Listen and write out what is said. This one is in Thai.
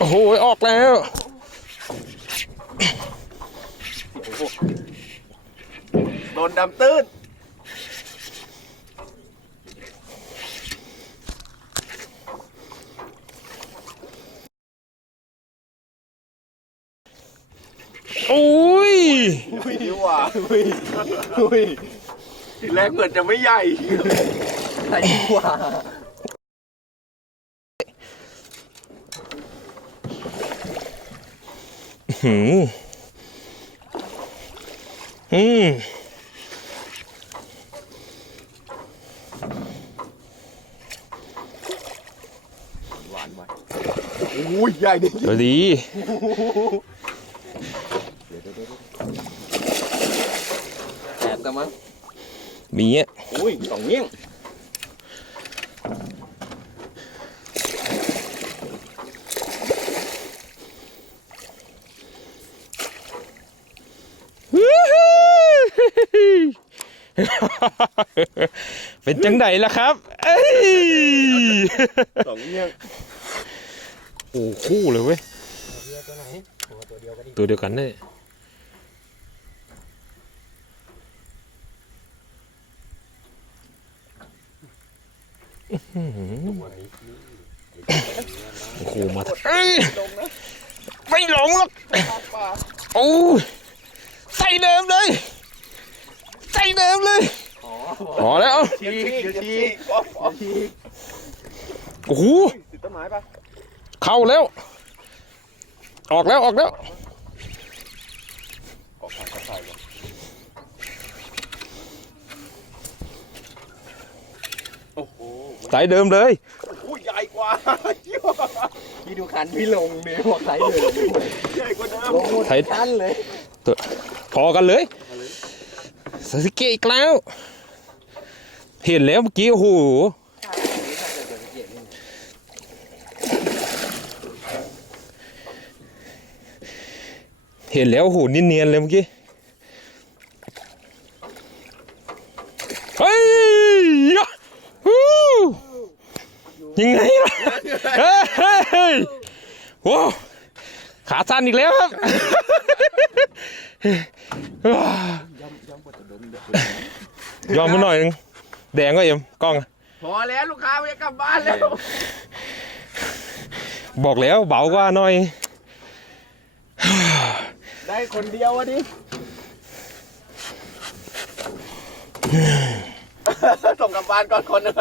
โอ้โห ออกแล้ว โดนดำตื้น โอ้ย อุ้ยดีว่ะอุ้ยอุ้ยทีแรกเหมือนจะไม่ใหญ่ใหญ่กว่า หืมอืมหวานไว้อุ้ยใหญ่ดิสวัสดีแอบกันมั้งมีอะอุ้ยสองเงี้ยง เป็นจังไดล่ะครับเอ้ยสองเงี้ยงโอ้คู่เลยเว้ยตัวไหนตัวเดียวกันดิตัวเดียวกันเนี่ยตัวนี้โอ้โหมาทันเอ้ยไม่หลงหรอกโอ้ยใส่เดิมเลย ใส่เดิมเลยพอแล้วทีเดี๋ยวทีป๊อปป๊อปทีโอ้โหติดต้นไม้ปะเข้าแล้ว ออกแล้วออกแล้วออกทางกระต่ายเลยโอ้โหใส่เดิมเลยอุ้ยใหญ่กว่าพี่ดูคันพี่ลงเนี่ยหัวไข่เลยใหญ่กว่าเดิมลงหมดไทยคันเลยพอกันเลย สาสิเกะอีกแล้ว เห็นแล้วเมื่อกี้โอ้โหเห็นแล้วโอ้โหเนียนเลยเมื่อกี้ เฮ้ยยะฮู้ยังไงล่ะ เฮ้ยเฮ้ยเฮ้ยโอ้ขาสั้นอีกแล้วครับ ยอมมาหน่อยนึงแดงก็เอ็มกล้องอะพอแล้วลูกค้าจะกลับบ้านแล้ว บอกแล้วเบากว่าหน่อย ได้คนเดียววะดิ ส่งกลับบ้านก่อนคนหนึง